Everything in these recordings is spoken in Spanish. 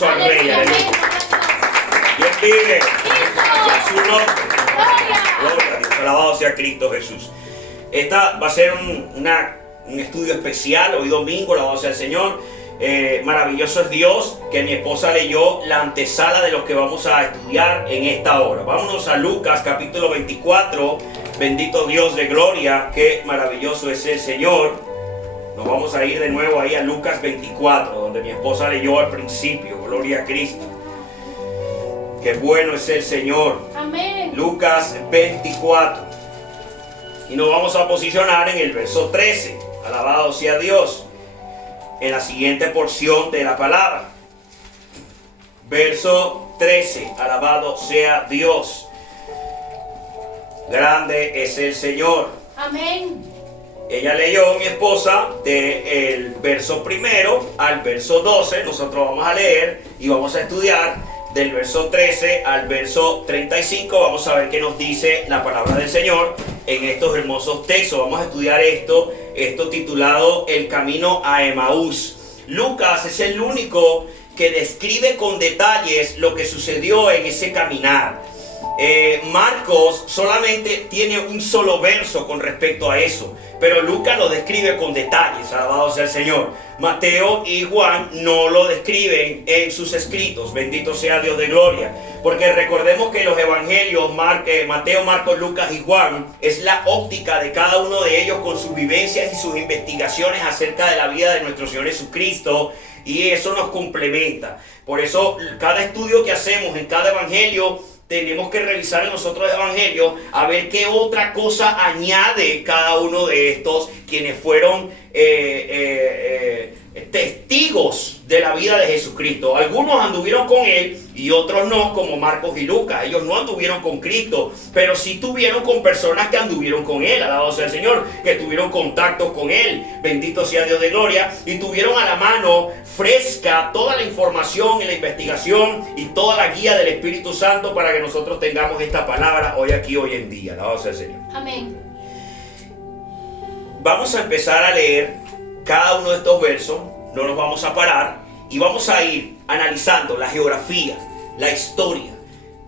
Al Rey, aleluya. Dios vive. Y a su nombre. Gloria a Dios. Alabado sea Cristo Jesús. Esta va a ser un estudio especial hoy domingo. Alabado sea el Señor. Maravilloso es Dios, que mi esposa leyó la antesala de lo que vamos a estudiar en esta hora. Vámonos a Lucas capítulo 24. Bendito Dios de gloria, qué maravilloso es el Señor. Nos vamos a ir de nuevo ahí a Lucas 24, donde mi esposa leyó al principio. Gloria a Cristo. Qué bueno es el Señor. Amén. Lucas 24. Y nos vamos a posicionar en el verso 13. Alabado sea Dios. En la siguiente porción de la palabra. Verso 13. Alabado sea Dios. Grande es el Señor. Amén. Ella leyó, mi esposa, del verso primero al verso 12. Nosotros vamos a leer y vamos a estudiar del verso 13 al verso 35. Vamos a ver qué nos dice la palabra del Señor en estos hermosos textos. Vamos a estudiar esto titulado El camino a Emaús. Lucas es el único que describe con detalles lo que sucedió en ese caminar. Marcos solamente tiene un solo verso con respecto a eso, pero Lucas lo describe con detalles. Alabado sea el Señor. Mateo y Juan no lo describen en sus escritos. Bendito sea Dios de gloria. Porque recordemos que los evangelios, Mateo, Marcos, Lucas y Juan, es la óptica de cada uno de ellos con sus vivencias y sus investigaciones acerca de la vida de nuestro Señor Jesucristo. Y eso nos complementa. Por eso cada estudio que hacemos en cada evangelio, tenemos que revisar en los otros evangelios a ver qué otra cosa añade cada uno de estos quienes fueron testigos de la vida de Jesucristo. Algunos anduvieron con él y otros no, como Marcos y Lucas. Ellos no anduvieron con Cristo, pero sí tuvieron con personas que anduvieron con él. Alabado sea el Señor, que tuvieron contactos con él. Bendito sea Dios de gloria. Y tuvieron a la mano fresca toda la información y la investigación y toda la guía del Espíritu Santo para que nosotros tengamos esta palabra hoy aquí, hoy en día. Alabado sea el Señor. Amén. Vamos a empezar a leer cada uno de estos versos. No nos vamos a parar y vamos a ir analizando la geografía, la historia,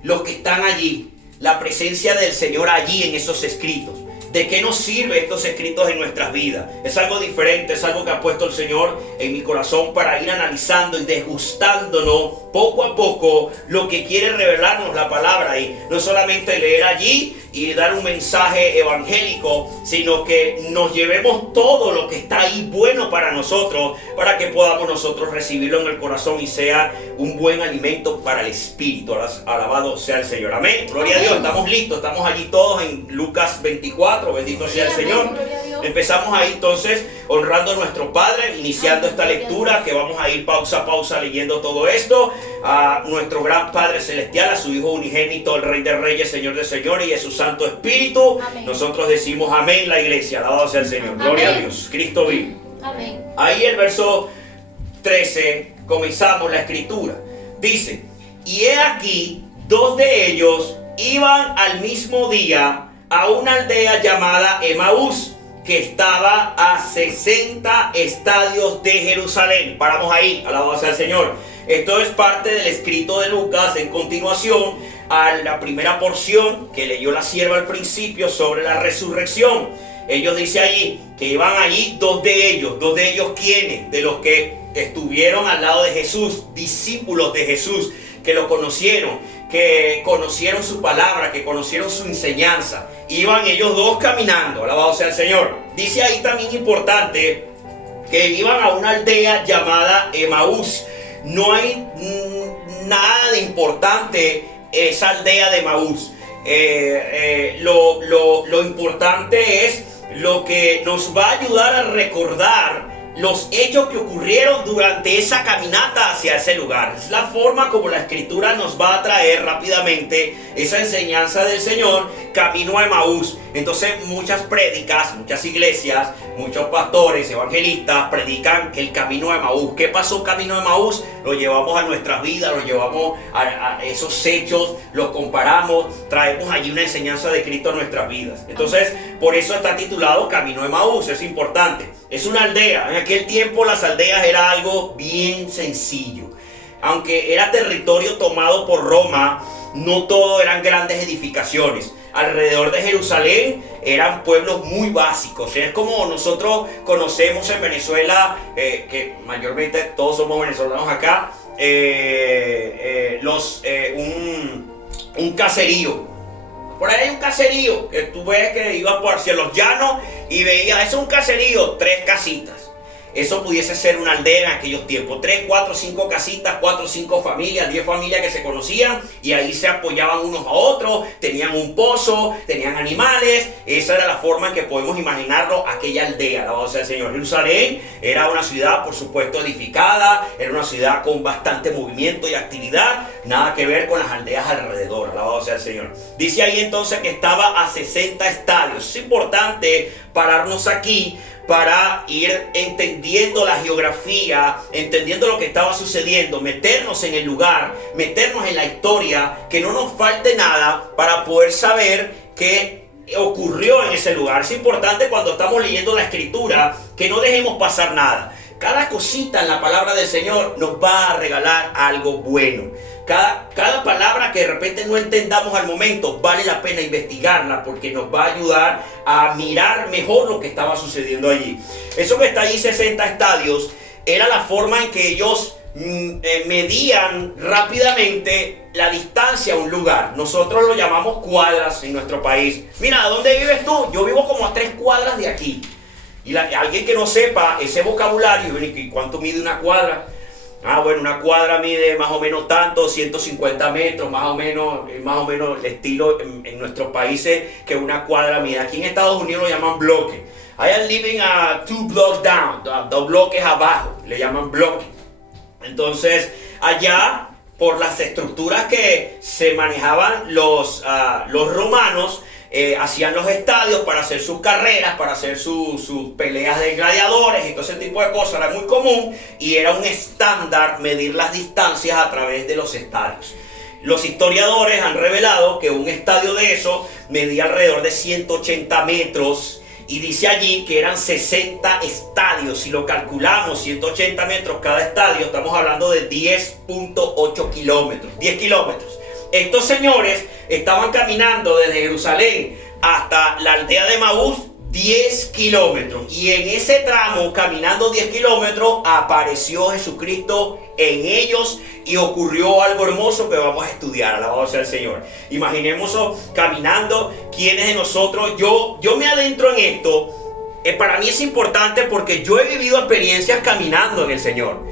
los que están allí, la presencia del Señor allí en esos escritos. ¿De qué nos sirve estos escritos en nuestras vidas? Es algo diferente, es algo que ha puesto el Señor en mi corazón para ir analizando y desgustándonos poco a poco lo que quiere revelarnos la palabra. Y no solamente leer allí y dar un mensaje evangélico, sino que nos llevemos todo lo que está ahí bueno para nosotros, para que podamos nosotros recibirlo en el corazón y sea un buen alimento para el espíritu. Alabado sea el Señor. Amén. Gloria a Dios. Estamos listos. Estamos allí todos en Lucas 24. Bendito sea el Señor. Empezamos ahí entonces honrando a nuestro Padre, iniciando esta lectura que vamos a ir pausa a pausa leyendo todo esto. A nuestro gran Padre Celestial, a su Hijo unigénito, el Rey de Reyes, Señor de Señores y a su Santo Espíritu. Amén. Nosotros decimos amén, la iglesia. Alabado sea el Señor. Amén. Gloria a Dios. Cristo vive. Amén. Ahí el verso 13 comenzamos la escritura. Dice: y he aquí, dos de ellos iban al mismo día a una aldea llamada Emaús, que estaba a 60 estadios de Jerusalén. Paramos ahí, alabado sea el Señor. Esto es parte del escrito de Lucas en continuación a la primera porción que leyó la sierva al principio sobre la resurrección. Ellos dice allí que iban allí dos de ellos. ¿Dos de ellos quiénes? De los que estuvieron al lado de Jesús, discípulos de Jesús, que lo conocieron, que conocieron su palabra, que conocieron su enseñanza. Iban ellos dos caminando, alabado sea el Señor. Dice ahí también importante que iban a una aldea llamada Emaús. No hay nada de importante esa aldea de Emaús. Lo importante es lo que nos va a ayudar a recordar los hechos que ocurrieron durante esa caminata hacia ese lugar. Es la forma como la escritura nos va a traer rápidamente esa enseñanza del Señor, camino a Emaús. Entonces muchas prédicas, muchas iglesias, muchos pastores, evangelistas predican el camino a Emaús. ¿Qué pasó camino a Emaús? Lo llevamos a nuestras vidas, lo llevamos a esos hechos, los comparamos, traemos allí una enseñanza de Cristo a nuestras vidas. Entonces por eso está titulado Camino a Emaús. Es importante. Es una aldea. En aquel tiempo las aldeas era algo bien sencillo. aunque era territorio tomado por Roma, no todo eran grandes edificaciones. Alrededor de Jerusalén eran pueblos muy básicos. Es como nosotros conocemos en Venezuela, que mayormente todos somos venezolanos acá, un caserío. Por ahí hay un caserío que tú ves que iba por hacia los llanos y veías, es un caserío, 3 casitas. Eso pudiese ser una aldea en aquellos tiempos. 3, 4, 5 casitas, 4, 5 familias, 10 familias que se conocían y ahí se apoyaban unos a otros, tenían un pozo, tenían animales. Esa era la forma en que podemos imaginarlo, aquella aldea, alabado sea el Señor. Jerusalén era una ciudad, por supuesto, edificada, era una ciudad con bastante movimiento y actividad, nada que ver con las aldeas alrededor, alabado sea el Señor. Dice ahí entonces que estaba a 60 estadios. Es importante pararnos aquí para ir entendiendo la geografía, entendiendo lo que estaba sucediendo, meternos en el lugar, meternos en la historia, que no nos falte nada para poder saber qué ocurrió en ese lugar. Es importante cuando estamos leyendo la escritura que no dejemos pasar nada. Cada cosita en la palabra del Señor nos va a regalar algo bueno. Cada palabra que de repente no entendamos al momento, vale la pena investigarla porque nos va a ayudar a mirar mejor lo que estaba sucediendo allí. Eso que está allí, 60 estadios, era la forma en que ellos medían rápidamente la distancia a un lugar. Nosotros lo llamamos cuadras en nuestro país. Mira, ¿dónde vives tú? Yo vivo como a 3 cuadras de aquí. Y alguien que no sepa ese vocabulario, ¿y cuánto mide una cuadra? Bueno, una cuadra mide más o menos tanto, 150 metros, más o menos el estilo en nuestros países que una cuadra mide. Aquí en Estados Unidos lo llaman bloque. I am living 2 blocks down, 2 bloques abajo, le llaman bloque. Entonces, allá, por las estructuras que se manejaban los romanos, hacían los estadios para hacer sus carreras, para hacer sus peleas de gladiadores y todo ese tipo de cosas. Era muy común y era un estándar medir las distancias a través de los estadios. Los historiadores han revelado que un estadio de eso medía alrededor de 180 metros y dice allí que eran 60 estadios. Si lo calculamos, 180 metros cada estadio, estamos hablando de 10.8 kilómetros, 10 kilómetros. Estos señores estaban caminando desde Jerusalén hasta la aldea de Maús 10 kilómetros. Y en ese tramo, caminando 10 kilómetros, apareció Jesucristo en ellos y ocurrió algo hermoso que vamos a estudiar. Alabado sea el Señor. Imaginemos caminando. ¿Quiénes de nosotros? Yo me adentro en esto. Para mí es importante porque yo he vivido experiencias caminando en el Señor.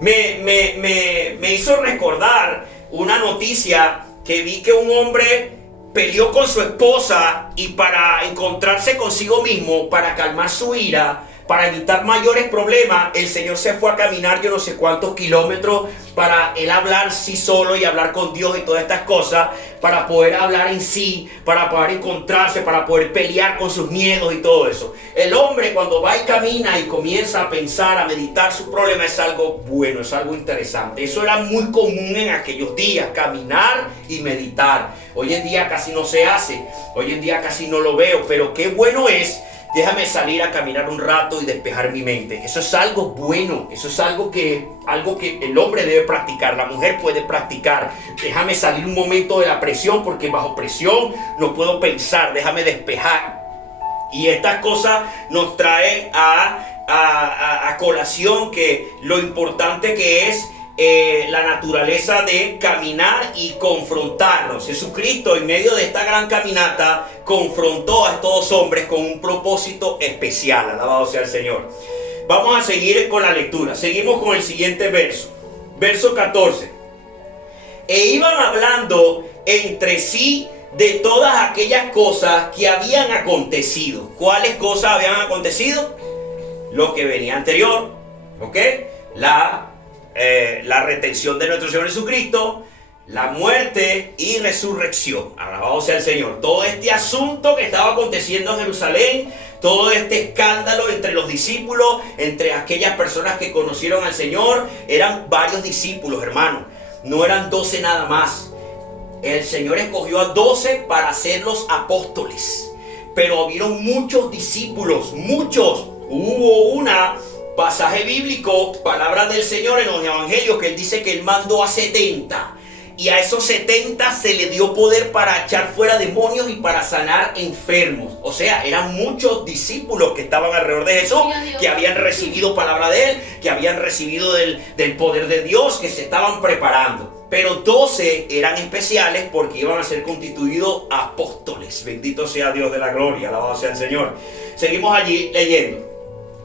Me hizo recordar una noticia que vi que un hombre peleó con su esposa y para encontrarse consigo mismo, para calmar su ira, para evitar mayores problemas, el Señor se fue a caminar yo no sé cuántos kilómetros para él hablar sí solo y hablar con Dios y todas estas cosas, para poder hablar en sí, para poder encontrarse, para poder pelear con sus miedos y todo eso. El hombre cuando va y camina y comienza a pensar, a meditar su problema, es algo bueno, es algo interesante. Eso era muy común en aquellos días, caminar y meditar. Hoy en día casi no se hace, hoy en día casi no lo veo, pero qué bueno es. Déjame salir a caminar un rato y despejar mi mente. Eso es algo bueno. Eso es algo que el hombre debe practicar. La mujer puede practicar. Déjame salir un momento de la presión porque bajo presión no puedo pensar. Déjame despejar. Y estas cosas nos traen a colación que lo importante que es la naturaleza de caminar y confrontarnos. Jesucristo en medio de esta gran caminata confrontó a estos hombres con un propósito especial. Alabado sea el Señor. Vamos a seguir con la lectura. Seguimos con el siguiente verso. Verso 14. E iban hablando entre sí de todas aquellas cosas que habían acontecido. ¿Cuáles cosas habían acontecido? Lo que venía anterior. ¿Ok? La retención de nuestro Señor Jesucristo, la muerte y resurrección. Alabado sea el Señor. Todo este asunto que estaba aconteciendo en Jerusalén, todo este escándalo entre los discípulos, entre aquellas personas que conocieron al Señor, eran varios discípulos, hermanos. No eran 12 nada más. El Señor escogió a 12 para ser los apóstoles. Pero hubieron muchos discípulos, muchos. Hubo una pasaje bíblico, palabras del Señor en los evangelios, que Él dice que Él mandó a 70. Y a esos 70 se le dio poder para echar fuera demonios y para sanar enfermos. O sea, eran muchos discípulos que estaban alrededor de Jesús, que habían recibido palabra de Él, que habían recibido del poder de Dios, que se estaban preparando. Pero 12 eran especiales porque iban a ser constituidos apóstoles. Bendito sea Dios de la gloria, alabado sea el Señor. Seguimos allí leyendo.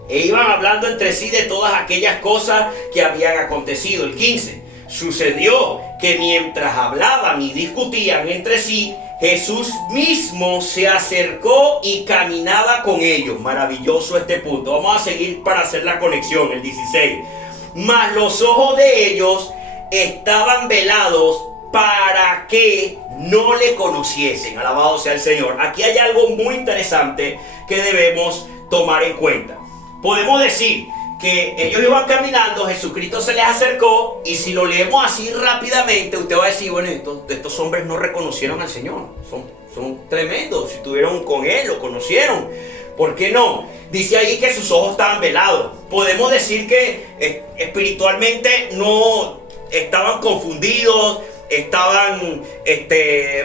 E iban hablando entre sí de todas aquellas cosas que habían acontecido. El 15. Sucedió que mientras hablaban y discutían entre sí, Jesús mismo se acercó y caminaba con ellos. Maravilloso este punto. Vamos a seguir para hacer la conexión, el 16. Mas los ojos de ellos estaban velados para que no le conociesen. Alabado sea el Señor. Aquí hay algo muy interesante que debemos tomar en cuenta. Podemos decir que ellos iban caminando, Jesucristo se les acercó, y si lo leemos así rápidamente, usted va a decir, bueno, estos hombres no reconocieron al Señor, son tremendos, si estuvieron con Él, lo conocieron. ¿Por qué no? Dice ahí que sus ojos estaban velados. Podemos decir que espiritualmente no estaban confundidos, estaban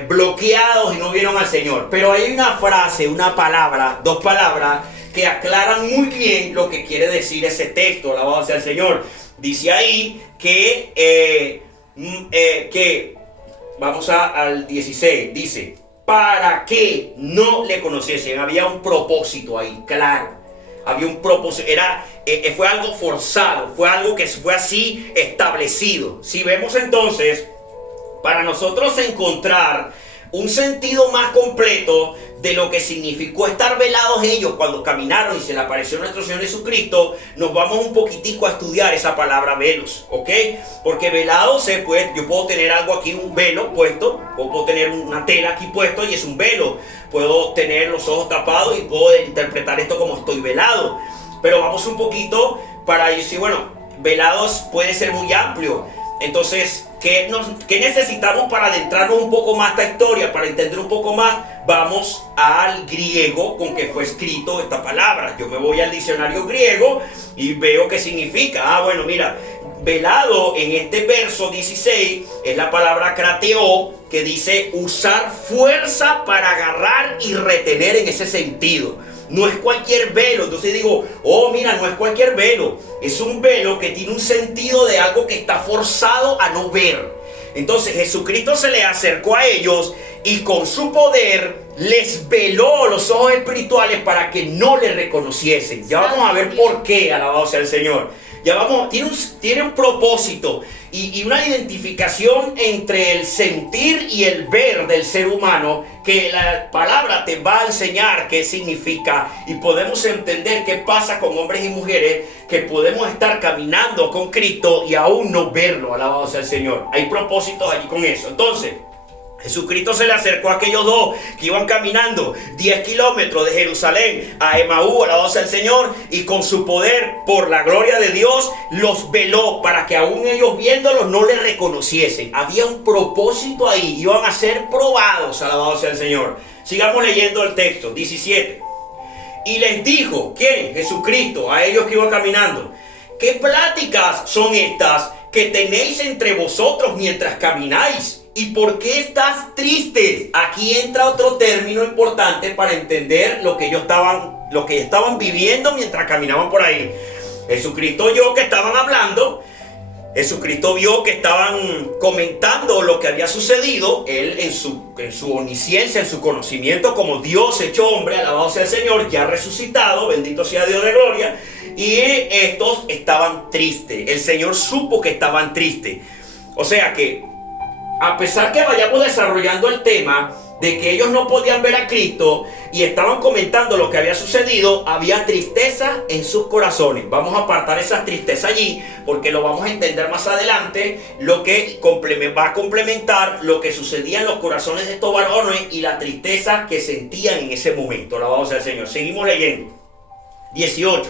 bloqueados y no vieron al Señor. Pero hay una frase, una palabra, dos palabras que aclaran muy bien lo que quiere decir ese texto. Alabado sea el Señor. Dice ahí que vamos al 16, dice, para que no le conociesen. Había un propósito ahí, claro. Había un propósito, fue algo forzado, fue algo que fue así establecido. Si vemos entonces, para nosotros encontrar un sentido más completo de lo que significó estar velados ellos cuando caminaron y se le apareció nuestro Señor Jesucristo, nos vamos un poquitico a estudiar esa palabra velos, ¿ok? Porque velados yo puedo tener algo aquí, un velo puesto, o puedo tener una tela aquí puesto y es un velo. Puedo tener los ojos tapados y puedo interpretar esto como estoy velado. Pero vamos un poquito para decir, bueno, velados puede ser muy amplio. Entonces, ¿qué necesitamos para adentrarnos un poco más a esta historia, para entender un poco más? Vamos al griego con que fue escrito esta palabra. Yo me voy al diccionario griego y veo qué significa. Bueno, mira, velado en este verso 16 es la palabra krateo, que dice usar fuerza para agarrar y retener en ese sentido. No es cualquier velo. Entonces digo, mira, no es cualquier velo. Es un velo que tiene un sentido de algo que está forzado a no ver. Entonces Jesucristo se le acercó a ellos y con su poder les veló los ojos espirituales para que no le reconociesen. Ya vamos a ver por qué, alabado sea el Señor. Tiene un propósito y una identificación entre el sentir y el ver del ser humano, que la palabra te va a enseñar qué significa, y podemos entender qué pasa con hombres y mujeres que podemos estar caminando con Cristo y aún no verlo. Alabado sea el Señor. Hay propósitos allí con eso. Entonces, Jesucristo se le acercó a aquellos dos que iban caminando 10 kilómetros de Jerusalén a Emaú, alabado sea el Señor, y con su poder, por la gloria de Dios, los veló para que aún ellos viéndolos no le reconociesen. Había un propósito ahí, iban a ser probados, alabado sea el Señor. Sigamos leyendo el texto, 17. Y les dijo, ¿quién? Jesucristo, a ellos que iban caminando, ¿qué pláticas son estas que tenéis entre vosotros mientras camináis? ¿Y por qué estás tristes? Aquí entra otro término importante para entender lo que ellos estaban viviendo mientras caminaban por ahí. Jesucristo oyó que estaban hablando. Jesucristo vio que estaban comentando lo que había sucedido. Él en su omnisciencia, en su conocimiento como Dios hecho hombre, alabado sea el Señor, ya resucitado, bendito sea Dios de gloria. Y estos estaban tristes. El Señor supo que estaban tristes. O sea que, a pesar que vayamos desarrollando el tema de que ellos no podían ver a Cristo y estaban comentando lo que había sucedido, había tristeza en sus corazones. Vamos a apartar esa tristeza allí porque lo vamos a entender más adelante, lo que va a complementar lo que sucedía en los corazones de estos varones y la tristeza que sentían en ese momento. Alabado sea el Señor. Seguimos leyendo. 18.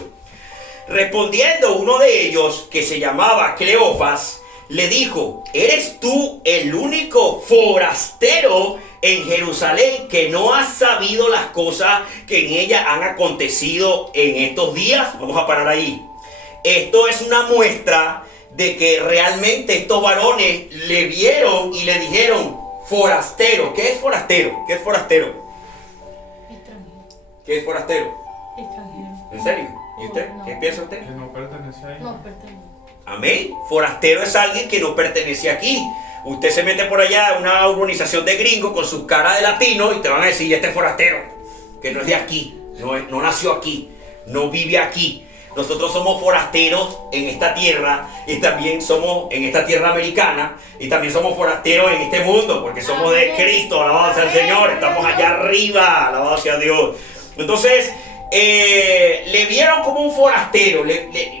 Respondiendo uno de ellos, que se llamaba Cleofas, le dijo, ¿eres tú el único forastero en Jerusalén que no has sabido las cosas que en ella han acontecido en estos días? Vamos a parar ahí. esto es una muestra de que realmente estos varones le vieron y le dijeron forastero. ¿Qué es forastero? ¿Qué es forastero? Extranjero. ¿Qué es forastero? Extranjero. ¿En serio? ¿Y usted? No. ¿Qué piensa usted? Que no pertenece a ella. No pertenece. Amén. Forastero es alguien que no pertenece aquí. Usted se mete por allá en una urbanización de gringos con su cara de latino y te van a decir, este es forastero, que no es de aquí, no nació aquí, no vive aquí. Nosotros somos forasteros en esta tierra y también somos en esta tierra americana y también somos forasteros en este mundo porque somos de Cristo, alabado sea el Señor, estamos allá arriba, alabado sea Dios. Entonces, le vieron como un forastero,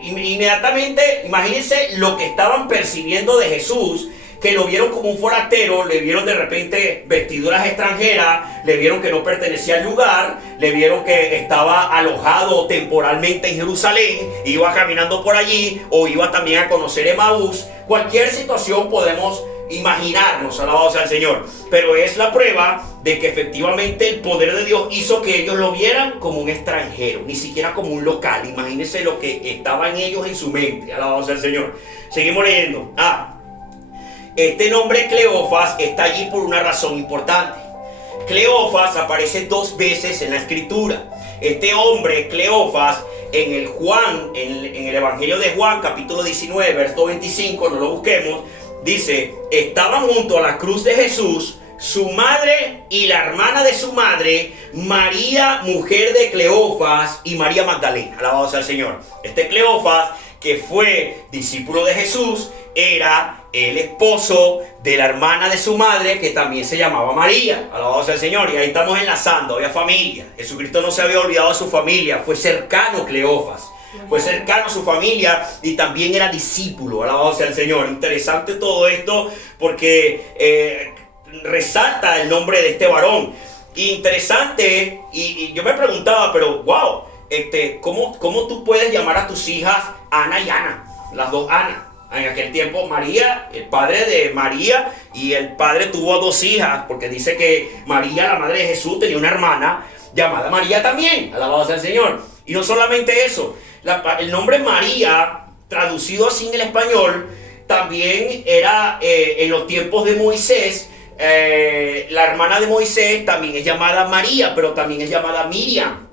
inmediatamente, imagínense lo que estaban percibiendo de Jesús, que lo vieron como un forastero, le vieron de repente vestiduras extranjeras, le vieron que no pertenecía al lugar, le vieron que estaba alojado temporalmente en Jerusalén, iba caminando por allí o iba también a conocer Emaús. Cualquier situación podemos imaginarnos, alabado sea el Señor, pero es la prueba de que efectivamente el poder de Dios hizo que ellos lo vieran como un extranjero, ni siquiera como un local. Imagínense lo que estaba en ellos en su mente, alabado sea el Señor. Seguimos leyendo. Este nombre Cleofas está allí por una razón importante. Cleofas aparece 2 veces en la escritura. Este hombre Cleofas en el Evangelio de Juan, capítulo 19, verso 25, no lo busquemos, dice, estaban junto a la cruz de Jesús su madre y la hermana de su madre, María, mujer de Cleofas, y María Magdalena. Alabado sea el Señor. Este Cleofas, que fue discípulo de Jesús, era el esposo de la hermana de su madre, que también se llamaba María. Alabado sea el Señor. Y ahí estamos enlazando, había familia. Jesucristo no se había olvidado de su familia, fue cercano Cleofas. Fue cercano a su familia y también era discípulo. Alabado sea el Señor. Interesante todo esto porque resalta el nombre de este varón. Interesante, y yo me preguntaba, pero wow, ¿cómo tú puedes llamar a tus hijas Ana y Ana? Las dos Ana. En aquel tiempo María, el padre de María, y el padre tuvo 2 hijas, porque dice que María, la madre de Jesús, tenía una hermana llamada María también. Alabado sea el Señor. Y no solamente eso, el nombre María, traducido así en el español, también era en los tiempos de Moisés. La hermana de Moisés también es llamada María, pero también es llamada Miriam.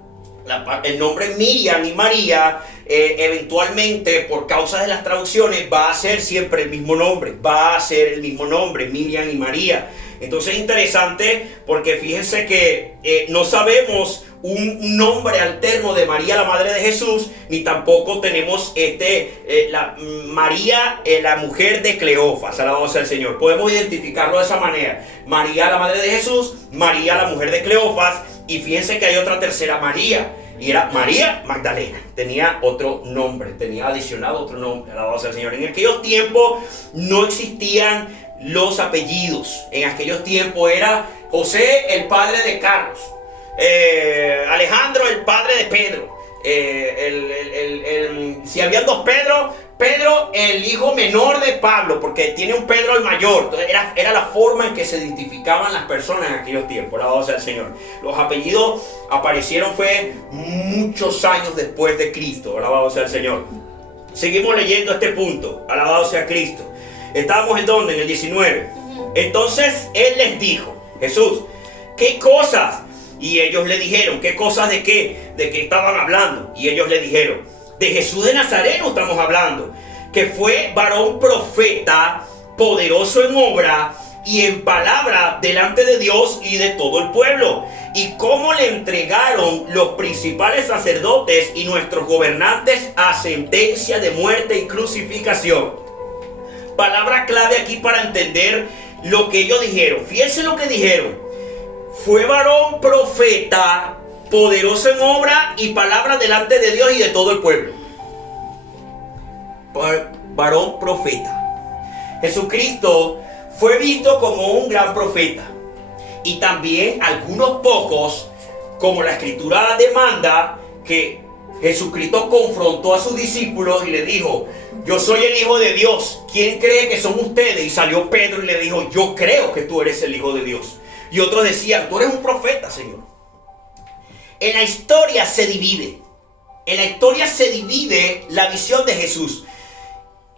El nombre Miriam y María eventualmente, por causa de las traducciones, va a ser siempre el mismo nombre. Va a ser el mismo nombre, Miriam y María. Entonces es interesante porque fíjense que no sabemos un nombre alterno de María, la madre de Jesús, ni tampoco tenemos María, la mujer de Cleofas. Alabado sea el Señor. Podemos identificarlo de esa manera. María, la madre de Jesús, María, la mujer de Cleofas, y fíjense que hay otra tercera María, y era María Magdalena. Tenía otro nombre, tenía adicionado otro nombre. Alabado sea el Señor. En aquellos tiempos no existían los apellidos. En aquellos tiempos era José, el padre de Carlos, Alejandro, el padre de Pedro, si habían 2 Pedro, Pedro, el hijo menor de Pablo, porque tiene un Pedro el mayor. Entonces era la forma en que se identificaban las personas en aquellos tiempos. Alabado sea el Señor. Los apellidos aparecieron fue muchos años después de Cristo. Alabado sea el Señor. Seguimos leyendo este punto. Alabado sea Cristo. Estábamos en donde, en el 19. Entonces él les dijo, Jesús, ¿qué cosas? Y ellos le dijeron, ¿qué cosas de qué? ¿De qué estaban hablando? Y ellos le dijeron, de Jesús de Nazareno estamos hablando, que fue varón profeta, poderoso en obra y en palabra delante de Dios y de todo el pueblo. Y cómo le entregaron los principales sacerdotes y nuestros gobernantes a sentencia de muerte y crucificación. Palabra clave aquí para entender lo que ellos dijeron. Fíjense lo que dijeron. Fue varón profeta, poderoso en obra y palabra delante de Dios y de todo el pueblo. Varón profeta. Jesucristo fue visto como un gran profeta. Y también algunos pocos, como la escritura demanda, que Jesucristo confrontó a sus discípulos y le dijo, yo soy el Hijo de Dios, ¿quién cree que son ustedes? Y salió Pedro y le dijo, yo creo que tú eres el Hijo de Dios. Y otros decían, tú eres un profeta, Señor. En la historia se divide. En la historia se divide la visión de Jesús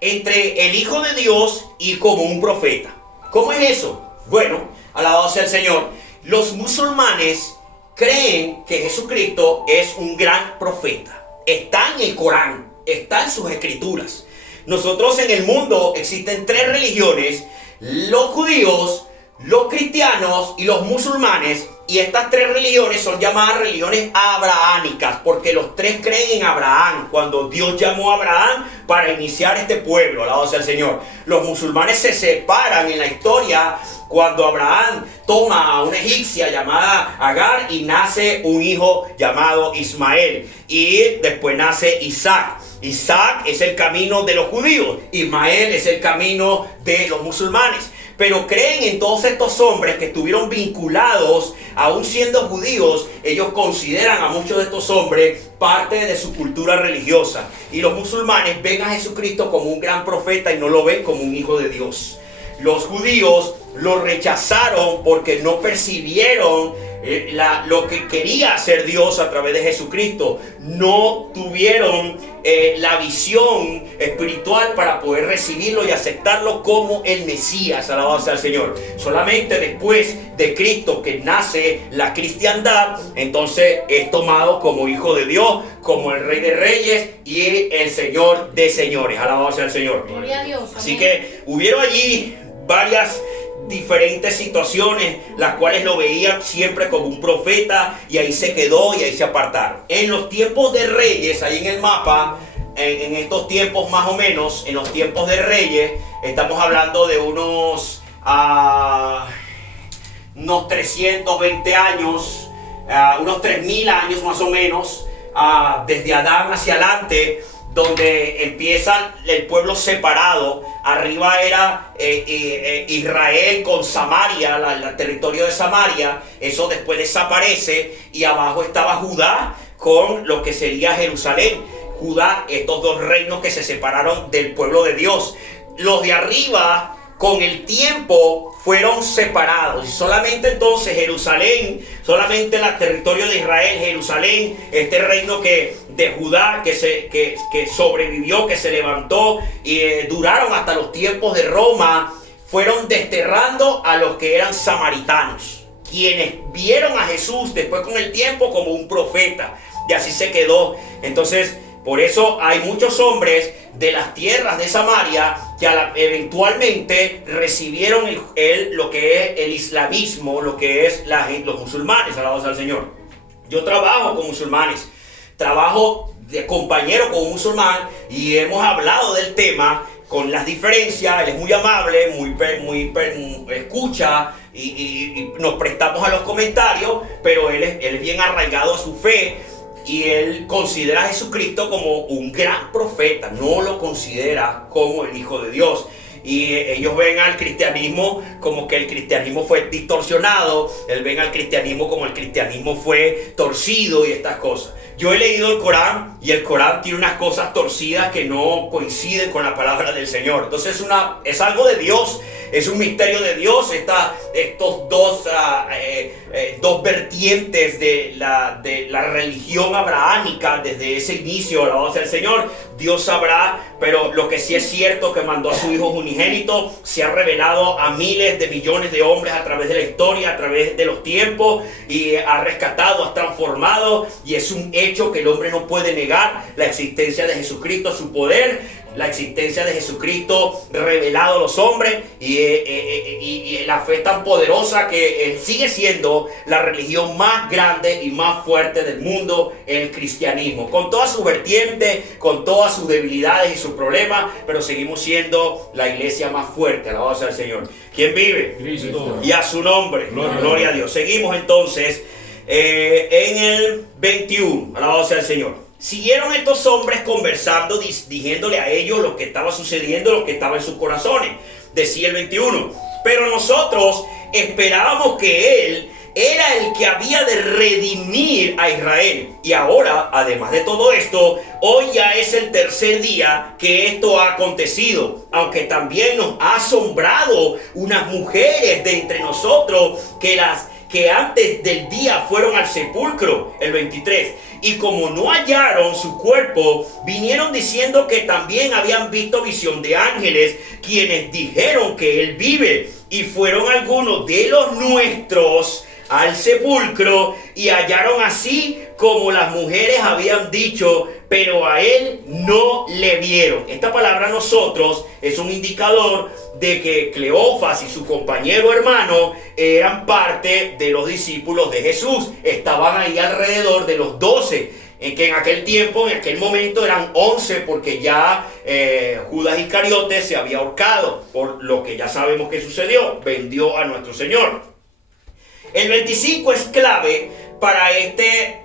entre el Hijo de Dios y como un profeta. ¿Cómo es eso? Bueno, alabado sea el Señor. Los musulmanes creen que Jesucristo es un gran profeta. Está en el Corán, está en sus escrituras. Nosotros en el mundo existen tres religiones: los judíos, los cristianos y los musulmanes. Y estas tres religiones son llamadas religiones abrahámicas, porque los tres creen en Abraham, cuando Dios llamó a Abraham para iniciar este pueblo. Alabado sea el Señor. Los musulmanes se separan en la historia cuando Abraham toma a una egipcia llamada Agar y nace un hijo llamado Ismael. Y después nace Isaac. Isaac es el camino de los judíos, Ismael es el camino de los musulmanes. Pero creen en todos estos hombres que estuvieron vinculados, aún siendo judíos. Ellos consideran a muchos de estos hombres parte de su cultura religiosa. Y los musulmanes ven a Jesucristo como un gran profeta y no lo ven como un hijo de Dios. Los judíos lo rechazaron porque no percibieron lo que quería hacer Dios a través de Jesucristo. No tuvieron la visión espiritual para poder recibirlo y aceptarlo como el Mesías. Alabado sea el Señor. Solamente después de Cristo, que nace la cristiandad, entonces es tomado como hijo de Dios, como el Rey de Reyes y el Señor de Señores. Alabado sea el Señor. Gloria a Dios. Así que hubieron allí varias diferentes situaciones, las cuales lo veían siempre como un profeta, y ahí se quedó y ahí se apartaron. En los tiempos de Reyes, ahí en el mapa, en estos tiempos más o menos, en los tiempos de Reyes, estamos hablando de unos 320 años, unos 3000 años más o menos, desde Adán hacia adelante, donde empieza el pueblo separado. Arriba era Israel con Samaria, el territorio de Samaria. Eso después desaparece, y abajo estaba Judá con lo que sería Jerusalén. Judá, estos dos reinos que se separaron del pueblo de Dios. Los de arriba, con el tiempo, fueron separados, y solamente entonces Jerusalén, solamente el territorio de Israel, Jerusalén, este reino de Judá que sobrevivió, que se levantó y duraron hasta los tiempos de Roma, fueron desterrando a los que eran samaritanos, quienes vieron a Jesús después con el tiempo como un profeta, y así se quedó. Entonces, por eso hay muchos hombres de las tierras de Samaria que eventualmente recibieron lo que es el islamismo, lo que es los musulmanes. Alabados al Señor. Yo trabajo con musulmanes, trabajo de compañero con un musulmán, y hemos hablado del tema con las diferencias. Él es muy amable, escucha y nos prestamos a los comentarios, pero él es bien arraigado a su fe. Y él considera a Jesucristo como un gran profeta, no lo considera como el Hijo de Dios. Y ellos ven al cristianismo como que el cristianismo fue distorsionado, él ven al cristianismo como el cristianismo fue torcido y estas cosas. Yo he leído el Corán, y el Corán tiene unas cosas torcidas que no coinciden con la palabra del Señor. Entonces es algo de Dios, es un misterio de Dios. Estos dos vertientes de la religión abrahámica desde ese inicio, alabado sea el Señor. Dios sabrá, pero lo que sí es cierto, que mandó a su Hijo unigénito, se ha revelado a miles de millones de hombres a través de la historia, a través de los tiempos, y ha rescatado, ha transformado, y es un hecho que el hombre no puede negar: la existencia de Jesucristo, su poder, la existencia de Jesucristo revelado a los hombres, y la fe tan poderosa que sigue siendo la religión más grande y más fuerte del mundo, el cristianismo, con todas sus vertientes, con todas sus debilidades y sus problemas, pero seguimos siendo la iglesia más fuerte. Alabado sea el Señor. ¿Quién vive? Cristo. Y a su nombre. Gloria a Dios. Seguimos entonces en el 21. Alabado sea el Señor. Siguieron estos hombres conversando, diciéndole a ellos lo que estaba sucediendo, lo que estaba en sus corazones. Decía el 21: pero nosotros esperábamos que Él era el que había de redimir a Israel. Y ahora, además de todo esto, hoy ya es el tercer día que esto ha acontecido. Aunque también nos ha asombrado unas mujeres de entre nosotros que que antes del día fueron al sepulcro, el 23, y como no hallaron su cuerpo, vinieron diciendo que también habían visto visión de ángeles, quienes dijeron que él vive, y fueron algunos de los nuestros al sepulcro y hallaron así como las mujeres habían dicho, pero a él no le vieron. Esta palabra nosotros es un indicador de que Cleofas y su compañero hermano eran parte de los discípulos de Jesús. Estaban ahí alrededor de los 12, que en aquel tiempo, en aquel momento eran 11, porque ya Judas Iscariote se había ahorcado, por lo que ya sabemos que sucedió, vendió a nuestro Señor. El 25 es clave para este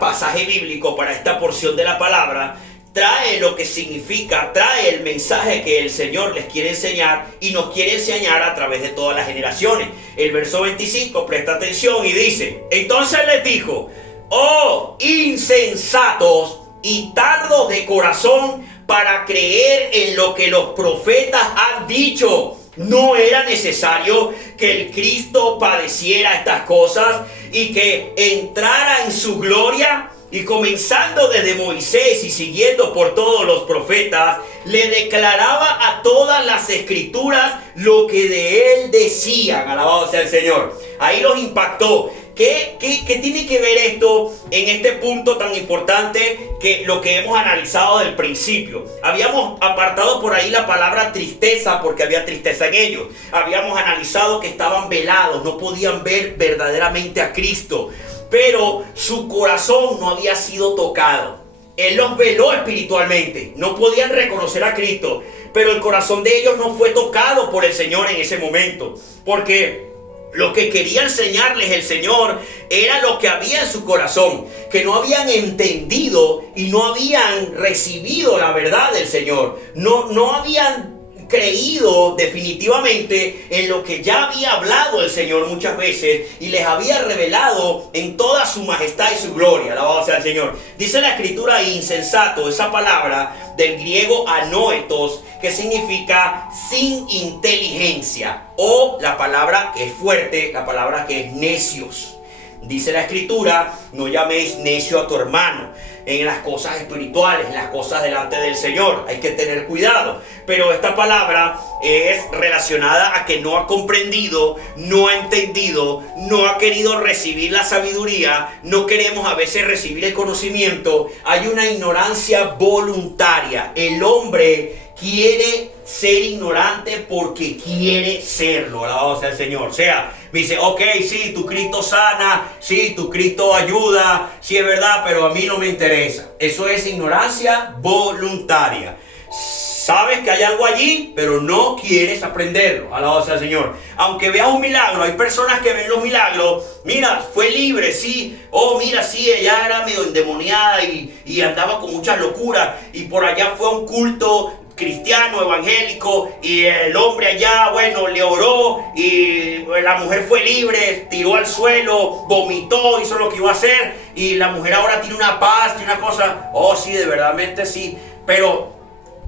pasaje bíblico, para esta porción de la palabra. Trae lo que significa, trae el mensaje que el Señor les quiere enseñar y nos quiere enseñar a través de todas las generaciones. El verso 25, presta atención y dice: entonces les dijo: oh insensatos y tardos de corazón para creer en lo que los profetas han dicho. ¿No era necesario que el Cristo padeciera estas cosas y que entrara en su gloria? Y comenzando desde Moisés y siguiendo por todos los profetas, le declaraba a todas las escrituras lo que de él decían. Alabado sea el Señor. Ahí los impactó. ¿Qué tiene que ver esto en este punto tan importante que lo que hemos analizado del principio? Habíamos apartado por ahí la palabra tristeza porque había tristeza en ellos. Habíamos analizado que estaban velados, no podían ver verdaderamente a Cristo, pero su corazón no había sido tocado. Él los veló espiritualmente, no podían reconocer a Cristo, pero el corazón de ellos no fue tocado por el Señor en ese momento, porque lo que quería enseñarles el Señor era lo que había en su corazón, que no habían entendido y no habían recibido la verdad del Señor. No habían creído definitivamente en lo que ya había hablado el Señor muchas veces y les había revelado en toda su majestad y su gloria. Alabado sea el Señor. Dice la escritura insensato, esa palabra del griego anoetos, que significa sin inteligencia, o la palabra que es fuerte, la palabra que es necios. Dice la escritura: no llaméis necio a tu hermano. En las cosas espirituales, en las cosas delante del Señor, hay que tener cuidado. Pero esta palabra es relacionada a que no ha comprendido, no ha entendido, no ha querido recibir la sabiduría. No queremos a veces recibir el conocimiento. Hay una ignorancia voluntaria. El hombre quiere ser ignorante porque quiere serlo. Alabado sea el Señor. O sea, me dice: ok, sí, tu Cristo sana, sí, tu Cristo ayuda, sí es verdad, pero a mí no me interesa. Eso es ignorancia voluntaria. Sabes que hay algo allí, pero no quieres aprenderlo. Alabado sea el Señor. Aunque veas un milagro, hay personas que ven los milagros. Mira, fue libre, sí. Oh, mira, sí, ella era medio endemoniada y andaba con muchas locuras. Y por allá fue a un culto cristiano, evangélico, y el hombre allá, bueno, le oró y la mujer fue libre, tiró al suelo, vomitó, hizo lo que iba a hacer, y la mujer ahora tiene una paz, tiene una cosa. Oh, sí, de verdadmente sí. Pero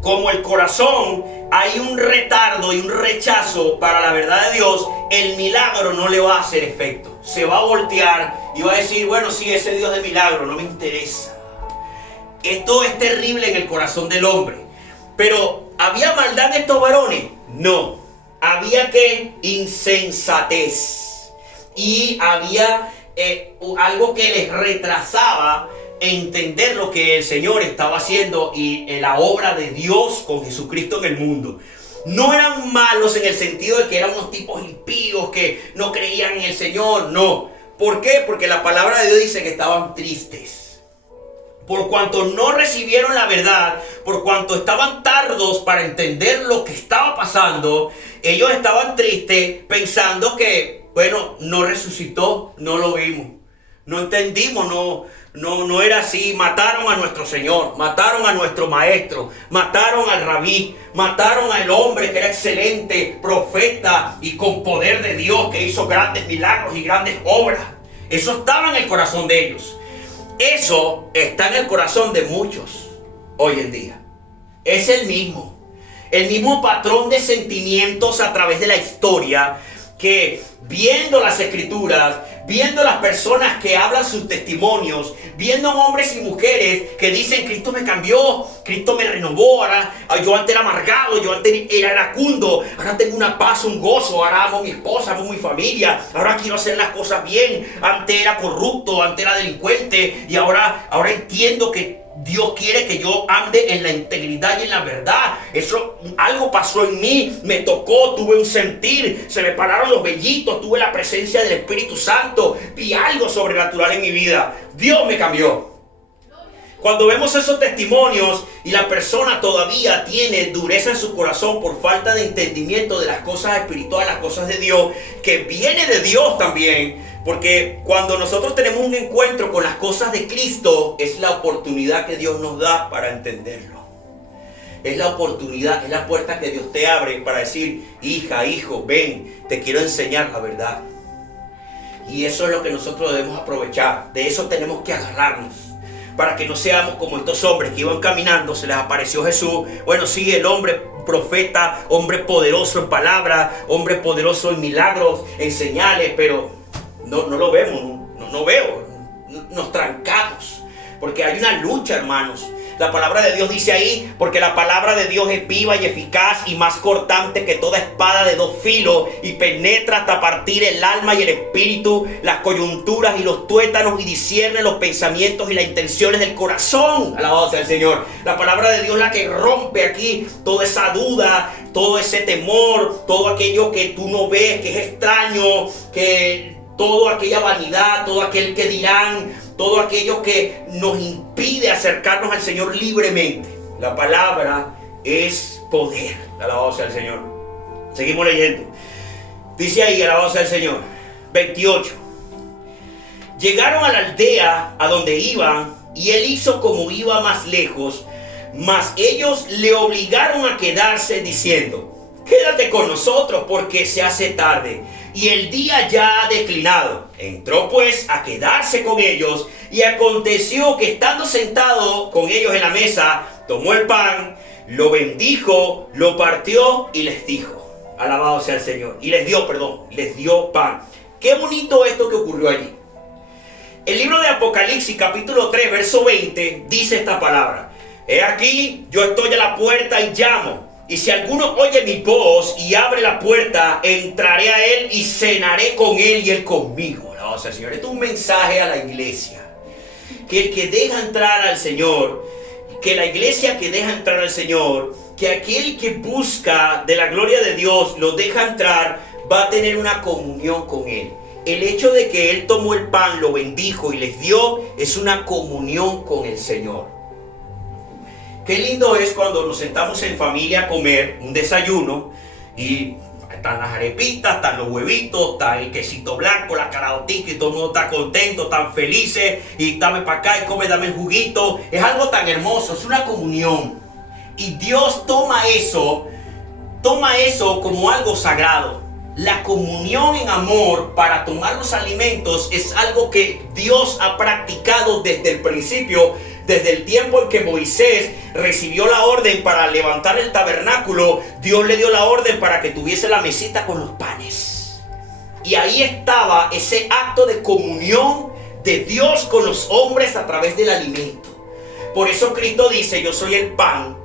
como el corazón hay un retardo y un rechazo para la verdad de Dios, el milagro no le va a hacer efecto. Se va a voltear y va a decir: bueno, sí, ese Dios de milagro no me interesa. Esto es terrible en el corazón del hombre. Pero ¿había maldad en estos varones? No. Había que insensatez. Y había algo que les retrasaba entender lo que el Señor estaba haciendo y la obra de Dios con Jesucristo en el mundo. No eran malos en el sentido de que eran unos tipos impíos que no creían en el Señor. No. ¿Por qué? Porque la palabra de Dios dice que estaban tristes. Por cuanto no recibieron la verdad, por cuanto estaban tardos para entender lo que estaba pasando, ellos estaban tristes pensando que, bueno, no resucitó, no lo vimos, no entendimos, no era así. Mataron a nuestro Señor, mataron a nuestro Maestro, mataron al Rabí, mataron al hombre que era excelente, profeta y con poder de Dios, que hizo grandes milagros y grandes obras. Eso estaba en el corazón de ellos. Eso está en el corazón de muchos hoy en día. Es el mismo patrón de sentimientos a través de la historia que viendo las escrituras, viendo las personas que hablan sus testimonios, viendo hombres y mujeres que dicen: Cristo me cambió, Cristo me renovó, ahora yo antes era amargado, yo antes era iracundo, ahora tengo una paz, un gozo, ahora amo a mi esposa, amo a mi familia, ahora quiero hacer las cosas bien, antes era corrupto, antes era delincuente y ahora entiendo que Dios quiere que yo ande en la integridad y en la verdad. Eso, algo pasó en mí, me tocó, tuve un sentir, se me pararon los vellitos, tuve la presencia del Espíritu Santo, vi algo sobrenatural en mi vida. Dios me cambió. Cuando vemos esos testimonios y la persona todavía tiene dureza en su corazón por falta de entendimiento de las cosas espirituales, las cosas de Dios, que viene de Dios también. Porque cuando nosotros tenemos un encuentro con las cosas de Cristo, es la oportunidad que Dios nos da para entenderlo. Es la oportunidad, es la puerta que Dios te abre para decir: hija, hijo, ven, te quiero enseñar la verdad. Y eso es lo que nosotros debemos aprovechar. De eso tenemos que agarrarnos. Para que no seamos como estos hombres que iban caminando, se les apareció Jesús. Bueno, sí, el hombre profeta, hombre poderoso en palabra, hombre poderoso en milagros, en señales, pero no lo vemos, no veo, nos trancamos, porque hay una lucha, hermanos. La palabra de Dios dice ahí: porque la palabra de Dios es viva y eficaz y más cortante que toda espada de dos filos, y penetra hasta partir el alma y el espíritu, las coyunturas y los tuétanos, y discierne los pensamientos y las intenciones del corazón. Alabado sea el Señor. La palabra de Dios es la que rompe aquí toda esa duda, todo ese temor, todo aquello que tú no ves, que es extraño, que toda aquella vanidad, todo aquel que dirán, todo aquello que nos impide acercarnos al Señor libremente. La palabra es poder. Alabado sea el Señor. Seguimos leyendo. Dice ahí, alabado sea el Señor. 28. Llegaron a la aldea a donde iban, y él hizo como iba más lejos, mas ellos le obligaron a quedarse, diciendo: quédate con nosotros, porque se hace tarde y el día ya ha declinado. Entró pues a quedarse con ellos, y aconteció que, estando sentado con ellos en la mesa, tomó el pan, lo bendijo, lo partió y les dijo: alabado sea el Señor. Y les dio pan. Qué bonito esto que ocurrió allí. El libro de Apocalipsis, capítulo 3, verso 20, dice esta palabra: he aquí, yo estoy a la puerta y llamo. Y si alguno oye mi voz y abre la puerta, entraré a él y cenaré con él y él conmigo. O sea, Señor, esto es un mensaje a la iglesia. Que el que deja entrar al Señor, que la iglesia que deja entrar al Señor, que aquel que busca de la gloria de Dios lo deja entrar, va a tener una comunión con él. El hecho de que él tomó el pan, lo bendijo y les dio, es una comunión con el Señor. Qué lindo es cuando nos sentamos en familia a comer un desayuno y están las arepitas, están los huevitos, está el quesito blanco, la caraotica, y todo el mundo está contento, tan felices, y dame para acá y come, dame el juguito. Es algo tan hermoso, es una comunión. Y Dios toma eso como algo sagrado. La comunión en amor para tomar los alimentos es algo que Dios ha practicado desde el principio. Desde el tiempo en que Moisés recibió la orden para levantar el tabernáculo, Dios le dio la orden para que tuviese la mesita con los panes. Y ahí estaba ese acto de comunión de Dios con los hombres a través del alimento. Por eso Cristo dice: yo soy el pan,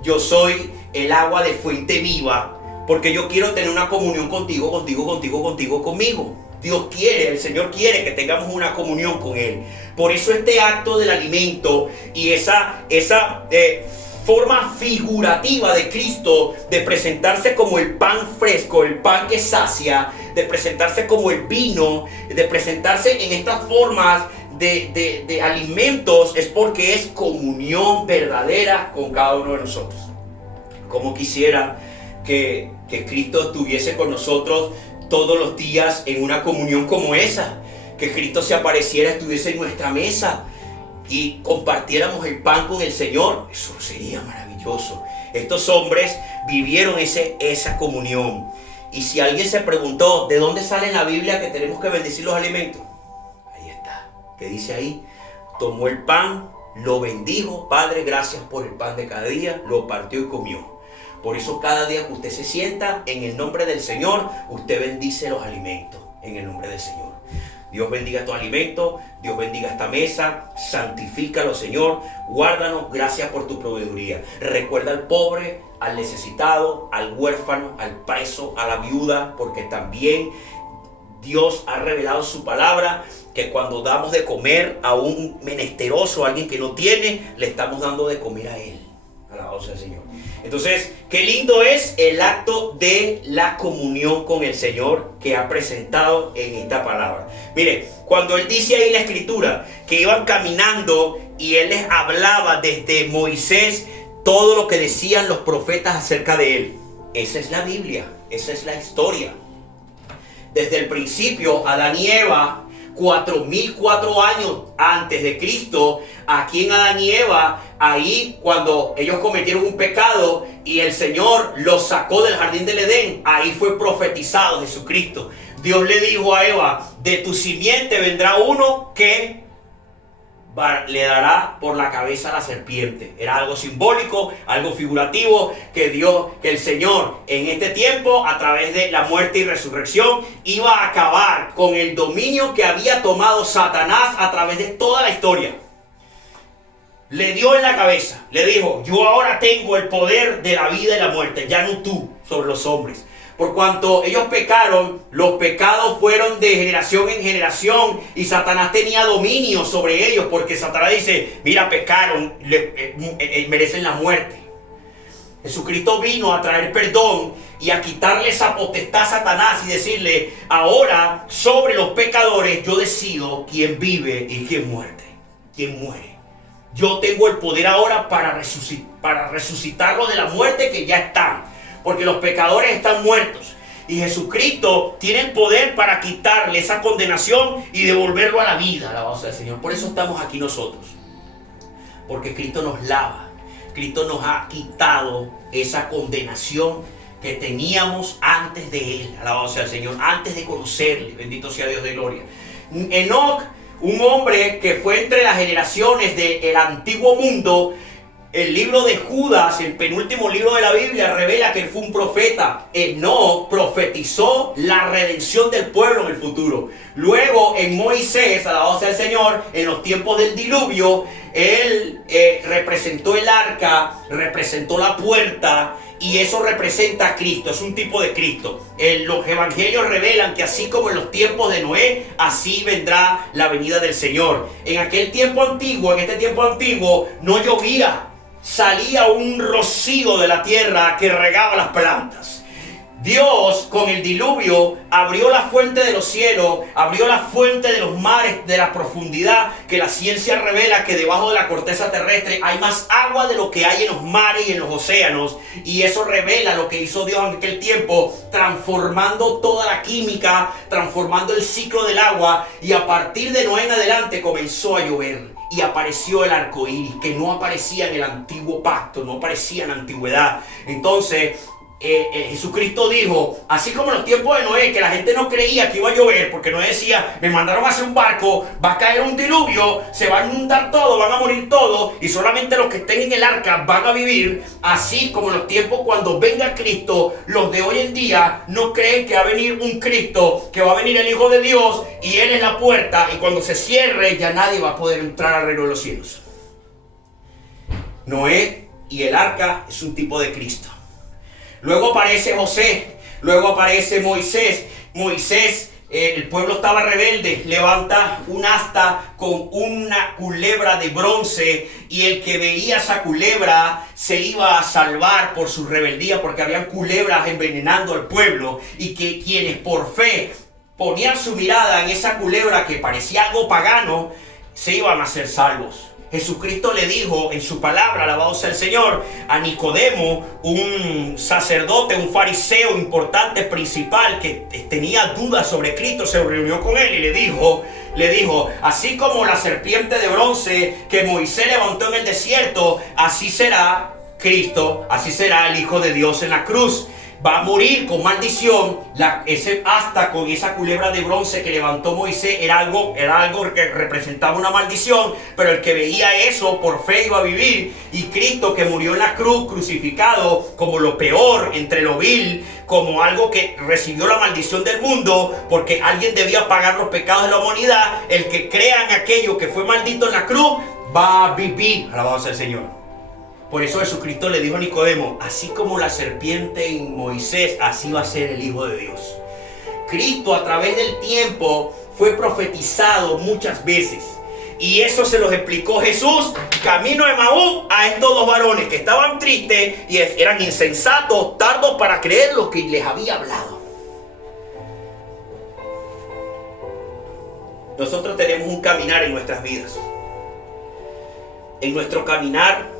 yo soy el agua de fuente viva, porque yo quiero tener una comunión contigo, conmigo. Dios quiere, el Señor quiere que tengamos una comunión con Él. Por eso este acto del alimento y esa forma figurativa de Cristo de presentarse como el pan fresco, el pan que sacia, de presentarse como el vino, de presentarse en estas formas de alimentos, es porque es comunión verdadera con cada uno de nosotros. Como quisiera que Cristo estuviese con nosotros todos los días en una comunión como esa, que Cristo se apareciera, estuviese en nuestra mesa y compartiéramos el pan con el Señor. Eso sería maravilloso. Estos hombres vivieron esa comunión. Y si alguien se preguntó ¿de dónde sale en la Biblia que tenemos que bendecir los alimentos? Ahí está, que dice ahí: tomó el pan, lo bendijo, Padre, gracias por el pan de cada día, lo partió y comió. Por eso cada día que usted se sienta, en el nombre del Señor, usted bendice los alimentos, en el nombre del Señor. Dios bendiga tu alimento, Dios bendiga esta mesa, santifícalo, Señor, guárdanos, gracias por tu proveeduría. Recuerda al pobre, al necesitado, al huérfano, al preso, a la viuda, porque también Dios ha revelado su palabra, que cuando damos de comer a un menesteroso, a alguien que no tiene, le estamos dando de comer a él. Alabado sea el Señor. Entonces, qué lindo es el acto de la comunión con el Señor que ha presentado en esta palabra. Mire, cuando él dice ahí en la escritura que iban caminando y él les hablaba desde Moisés todo lo que decían los profetas acerca de él. Esa es la Biblia, esa es la historia. Desde el principio, Adán y Eva, 4004 años antes de Cristo, aquí en Adán y Eva, ahí cuando ellos cometieron un pecado y el Señor los sacó del jardín del Edén, ahí fue profetizado Jesucristo. Dios le dijo a Eva, de tu simiente vendrá uno que le dará por la cabeza a la serpiente. Era algo simbólico, algo figurativo, que el Señor en este tiempo, a través de la muerte y resurrección, iba a acabar con el dominio que había tomado Satanás a través de toda la historia. Le dio en la cabeza, le dijo, yo ahora tengo el poder de la vida y la muerte, ya no tú, sobre los hombres. Por cuanto ellos pecaron, los pecados fueron de generación en generación y Satanás tenía dominio sobre ellos, porque Satanás dice, mira, pecaron, merecen la muerte. Jesucristo vino a traer perdón y a quitarle esa potestad a Satanás y decirle, ahora sobre los pecadores yo decido quién vive y quién muere. Yo tengo el poder ahora para resucitarlos de la muerte que ya están. Porque los pecadores están muertos. Y Jesucristo tiene el poder para quitarle esa condenación y devolverlo a la vida. Alabado sea el Señor. Por eso estamos aquí nosotros. Porque Cristo nos lava. Cristo nos ha quitado esa condenación que teníamos antes de Él. Alabado sea el Señor. Antes de conocerle. Bendito sea Dios de gloria. Enoc, un hombre que fue entre las generaciones del antiguo mundo. El libro de Judas, el penúltimo libro de la Biblia, revela que él fue un profeta. Enoc profetizó la redención del pueblo en el futuro. Luego en Moisés, alabado sea el Señor, en los tiempos del diluvio, él representó el arca, representó la puerta, y eso representa a Cristo, es un tipo de Cristo. Los evangelios revelan que así como en los tiempos de Noé, así vendrá la venida del Señor. En aquel tiempo antiguo, en este tiempo antiguo, no llovía. Salía un rocío de la tierra que regaba las plantas. Dios con el diluvio abrió la fuente de los cielos, abrió la fuente de los mares, de la profundidad, que la ciencia revela que debajo de la corteza terrestre hay más agua de lo que hay en los mares y en los océanos. Y eso revela lo que hizo Dios en aquel tiempo, transformando toda la química, transformando el ciclo del agua, y a partir de Noé en adelante comenzó a llover. Y apareció el arco iris, que no aparecía en el antiguo pacto, no aparecía en la antigüedad. Entonces Jesucristo dijo, así como en los tiempos de Noé, que la gente no creía que iba a llover, porque Noé decía, me mandaron a hacer un barco, va a caer un diluvio, se va a inundar todo, van a morir todos, y solamente los que estén en el arca van a vivir. Así como en los tiempos cuando venga Cristo, los de hoy en día no creen que va a venir un Cristo, que va a venir el Hijo de Dios, y Él es la puerta, y cuando se cierre ya nadie va a poder entrar al reino de los cielos. Noé y el arca es un tipo de Cristo. Luego aparece José, luego aparece Moisés. El pueblo estaba rebelde, levanta un asta con una culebra de bronce, y el que veía esa culebra se iba a salvar por su rebeldía, porque habían culebras envenenando al pueblo, y que quienes por fe ponían su mirada en esa culebra que parecía algo pagano, se iban a ser salvos. Jesucristo le dijo en su palabra, alabado sea el Señor, a Nicodemo, un sacerdote, un fariseo importante, principal, que tenía dudas sobre Cristo, se reunió con él y le dijo, así como la serpiente de bronce que Moisés levantó en el desierto, así será Cristo, así será el Hijo de Dios en la cruz. va a morir con maldición. Ese asta con esa culebra de bronce que levantó Moisés era algo que representaba una maldición, pero el que veía eso por fe iba a vivir. Y Cristo, que murió en la cruz crucificado como lo peor, entre lo vil, como algo que recibió la maldición del mundo, porque alguien debía pagar los pecados de la humanidad. El que crea en aquello que fue maldito en la cruz va a vivir. Alabado sea el Señor. Por eso Jesucristo le dijo a Nicodemo, así como la serpiente en Moisés, así va a ser el Hijo de Dios. Cristo a través del tiempo fue profetizado muchas veces. Y eso se los explicó Jesús, camino de Emaús, a estos dos varones que estaban tristes y eran insensatos, tardos para creer lo que les había hablado. Nosotros tenemos un caminar en nuestras vidas. En nuestro caminar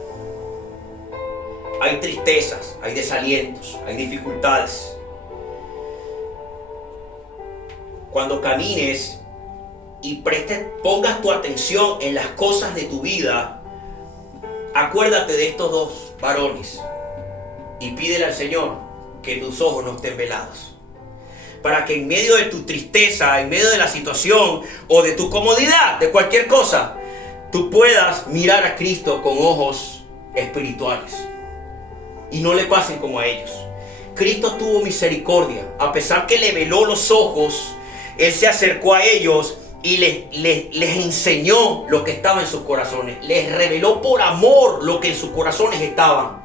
hay tristezas, hay desalientos, hay dificultades. Cuando camines y pongas tu atención en las cosas de tu vida, acuérdate de estos dos varones y pídele al Señor que tus ojos no estén velados, para que en medio de tu tristeza, en medio de la situación o de tu comodidad, de cualquier cosa, tú puedas mirar a Cristo con ojos espirituales y no le pasen como a ellos. Cristo tuvo misericordia. A pesar que le veló los ojos, Él se acercó a ellos y les enseñó lo que estaba en sus corazones. Les reveló por amor lo que en sus corazones estaban.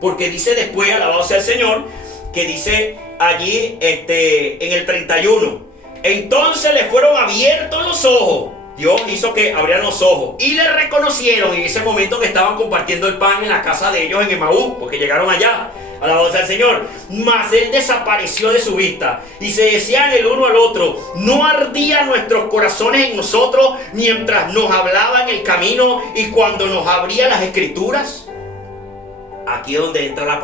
Porque dice después, alabado sea el Señor, que dice allí en el 31, entonces les fueron abiertos los ojos. Dios hizo que abrieran los ojos y le reconocieron en ese momento que estaban compartiendo el pan en la casa de ellos en Emaús, porque llegaron allá. Alabado sea el Señor. Mas Él desapareció de su vista y se decían el uno al otro, ¿no ardían nuestros corazones en nosotros mientras nos hablaba en el camino y cuando nos abría las escrituras? Aquí es donde entra la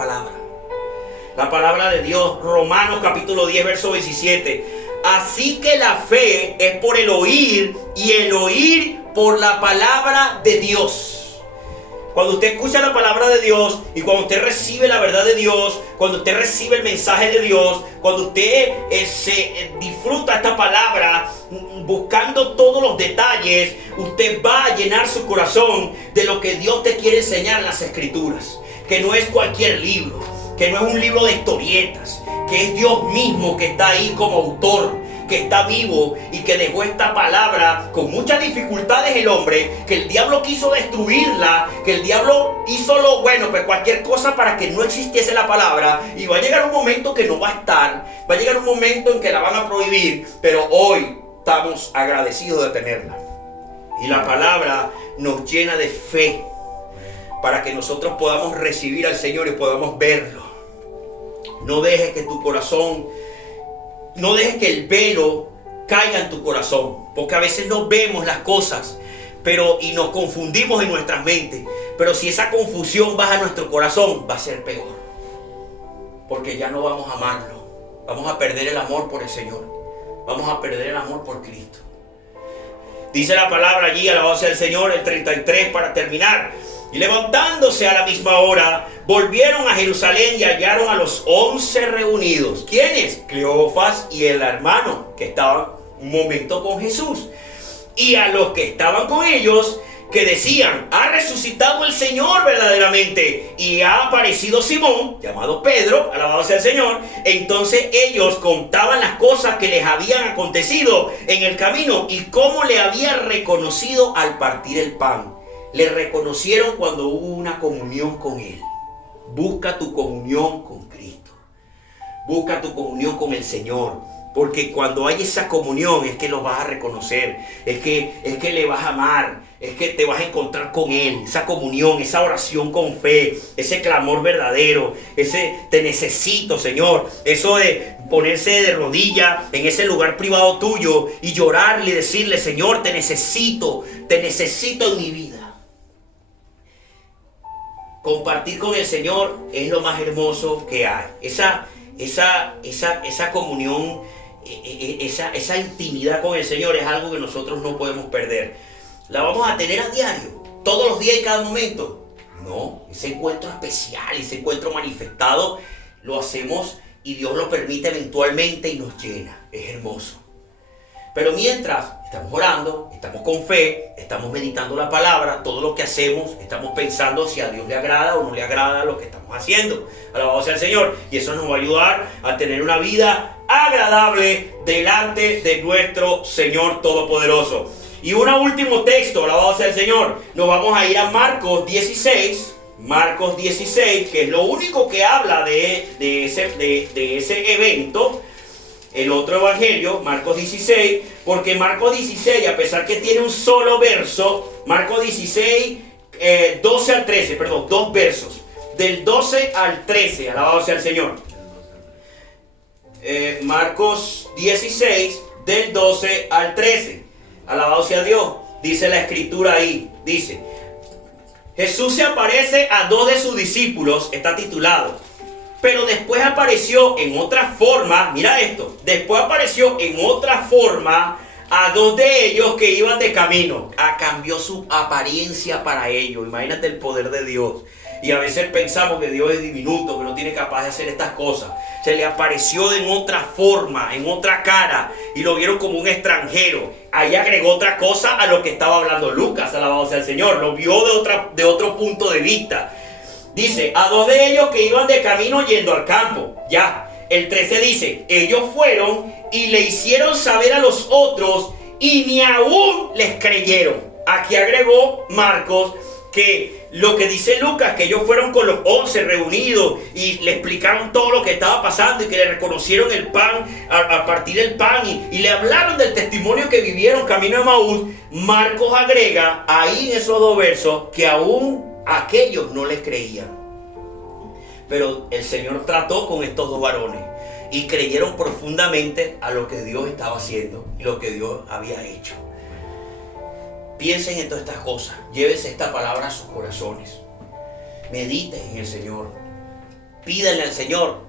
palabra de Dios. Romanos capítulo 10 verso 17. Así que la fe es por el oír y el oír por la palabra de Dios. Cuando usted escucha la palabra de Dios y cuando usted recibe la verdad de Dios, cuando usted recibe el mensaje de Dios, cuando usted se disfruta esta palabra buscando todos los detalles, usted va a llenar su corazón de lo que Dios te quiere enseñar en las Escrituras. Que no es cualquier libro, que no es un libro de historietas, que es Dios mismo que está ahí como autor, que está vivo y que dejó esta palabra con muchas dificultades el hombre, que el diablo quiso destruirla, que el diablo hizo pues cualquier cosa para que no existiese la palabra, y va a llegar un momento que no va a estar, va a llegar un momento en que la van a prohibir, pero hoy estamos agradecidos de tenerla. Y la palabra nos llena de fe para que nosotros podamos recibir al Señor y podamos verlo. No dejes que tu corazón, no dejes que el velo caiga en tu corazón, porque a veces no vemos las cosas, y nos confundimos en nuestras mentes. Pero si esa confusión baja a nuestro corazón, va a ser peor, porque ya no vamos a amarlo, vamos a perder el amor por el Señor, vamos a perder el amor por Cristo. Dice la palabra allí, alabado sea el Señor, el 33 para terminar. Y levantándose a la misma hora, volvieron a Jerusalén y hallaron a los 11 reunidos. ¿Quiénes? Cleofas y el hermano, que estaban un momento con Jesús. Y a los que estaban con ellos, que decían, ha resucitado el Señor verdaderamente, y ha aparecido Simón, llamado Pedro, alabado sea el Señor. Entonces ellos contaban las cosas que les habían acontecido en el camino y cómo le había reconocido al partir el pan. Le reconocieron cuando hubo una comunión con Él. Busca tu comunión con Cristo. Busca tu comunión con el Señor. Porque cuando hay esa comunión es que lo vas a reconocer. Es que le vas a amar. Es que te vas a encontrar con Él. Esa comunión, esa oración con fe. Ese clamor verdadero. Ese te necesito, Señor. Eso de ponerse de rodillas en ese lugar privado tuyo y llorarle y decirle, Señor, te necesito en mi vida. Compartir con el Señor es lo más hermoso que hay. Esa comunión, esa intimidad con el Señor es algo que nosotros no podemos perder. La vamos a tener a diario, todos los días y cada momento. No, ese encuentro especial, ese encuentro manifestado, lo hacemos y Dios lo permite eventualmente y nos llena. Es hermoso. Pero mientras estamos orando, estamos con fe, estamos meditando la palabra, todo lo que hacemos, estamos pensando si a Dios le agrada o no le agrada lo que estamos haciendo. Alabado sea el Señor. Y eso nos va a ayudar a tener una vida agradable delante de nuestro Señor Todopoderoso. Y un último texto, alabado sea el Señor. Nos vamos a ir a Marcos 16. Marcos 16, que es lo único que habla de ese evento. El otro evangelio, Marcos 16, porque Marcos 16, a pesar que tiene un solo verso, Marcos 16, 12 al 13, perdón, dos versos, del 12 al 13, alabado sea el Señor. Marcos 16, del 12 al 13, alabado sea Dios. Dice la escritura ahí, dice, Jesús se aparece a dos de sus discípulos, está titulado. Pero después apareció en otra forma, mira esto, después apareció en otra forma a dos de ellos que iban de camino. Cambió su apariencia para ellos. Imagínate el poder de Dios. Y a veces pensamos que Dios es diminuto, que no tiene capaz de hacer estas cosas. Se le apareció en otra forma, en otra cara, y lo vieron como un extranjero. Ahí agregó otra cosa a lo que estaba hablando Lucas, alabado sea el Señor. Lo vio de otro punto de vista. Dice, a dos de ellos que iban de camino yendo al campo. Ya, el 13 dice, ellos fueron y le hicieron saber a los otros y ni aún les creyeron. Aquí agregó Marcos que lo que dice Lucas, que ellos fueron con los 11 reunidos y le explicaron todo lo que estaba pasando y que le reconocieron el pan, a partir del pan y le hablaron del testimonio que vivieron camino de Emaús. Marcos agrega ahí en esos dos versos que aún aquellos no les creían. Pero el Señor trató con estos dos varones y creyeron profundamente a lo que Dios estaba haciendo y lo que Dios había hecho. Piensen en todas estas cosas. Llévense esta palabra a sus corazones. Mediten en el Señor. Pídanle al Señor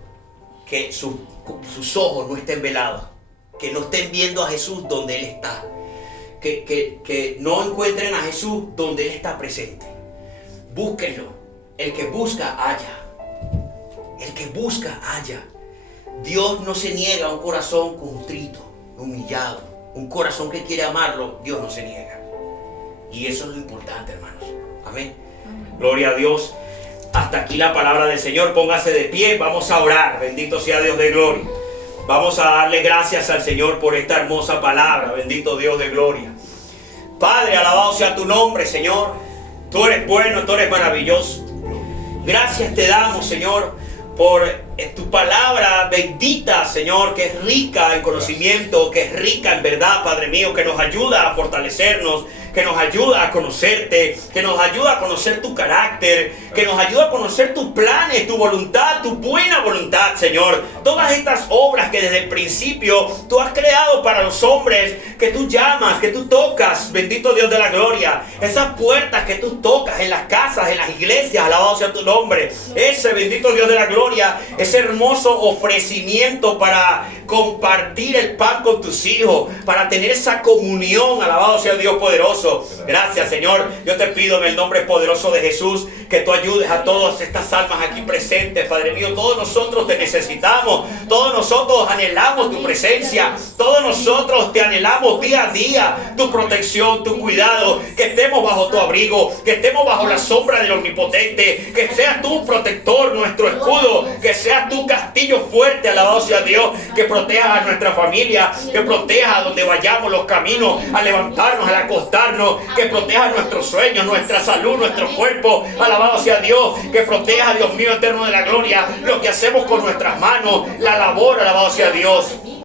que sus ojos no estén velados, que no estén viendo a Jesús donde Él está, que no encuentren a Jesús donde Él está presente. Búsquenlo. El que busca, halla. El que busca, halla. Dios no se niega a un corazón contrito, humillado. Un corazón que quiere amarlo, Dios no se niega. Y eso es lo importante, hermanos. Amén. Amén. Gloria a Dios. Hasta aquí la palabra del Señor. Póngase de pie. Vamos a orar. Bendito sea Dios de gloria. Vamos a darle gracias al Señor por esta hermosa palabra. Bendito Dios de gloria. Padre, alabado sea tu nombre, Señor. Tú eres bueno, tú eres maravilloso. Gracias te damos, Señor, por tu palabra bendita, Señor, que es rica en conocimiento, que es rica en verdad, Padre mío, que nos ayuda a fortalecernos, que nos ayuda a conocerte, que nos ayuda a conocer tu carácter, que nos ayuda a conocer tus planes, tu voluntad, tu buena voluntad, Señor. Todas estas obras que desde el principio tú has creado para los hombres, que tú llamas, que tú tocas, bendito Dios de la gloria. Esas puertas que tú tocas en las casas, en las iglesias, alabado sea tu nombre. Ese bendito Dios de la gloria, ese hermoso ofrecimiento para compartir el pan con tus hijos, para tener esa comunión, alabado sea Dios poderoso. Gracias, Señor. Yo te pido en el nombre poderoso de Jesús que tú ayudes a todas estas almas aquí presentes, Padre mío. Todos nosotros te necesitamos, todos nosotros anhelamos tu presencia, todos nosotros te anhelamos día a día, tu protección, tu cuidado, que estemos bajo tu abrigo, que estemos bajo la sombra del Omnipotente, que seas tu protector, nuestro escudo, que seas tu castillo fuerte, alabado sea Dios, que protejas a nuestra familia, que protejas a donde vayamos los caminos, a levantarnos, al acostarnos, que proteja nuestros sueños, nuestra salud, nuestro cuerpo, alabado sea Dios, que proteja, Dios mío eterno de la gloria, lo que hacemos con nuestras manos, la labor, alabado sea Dios.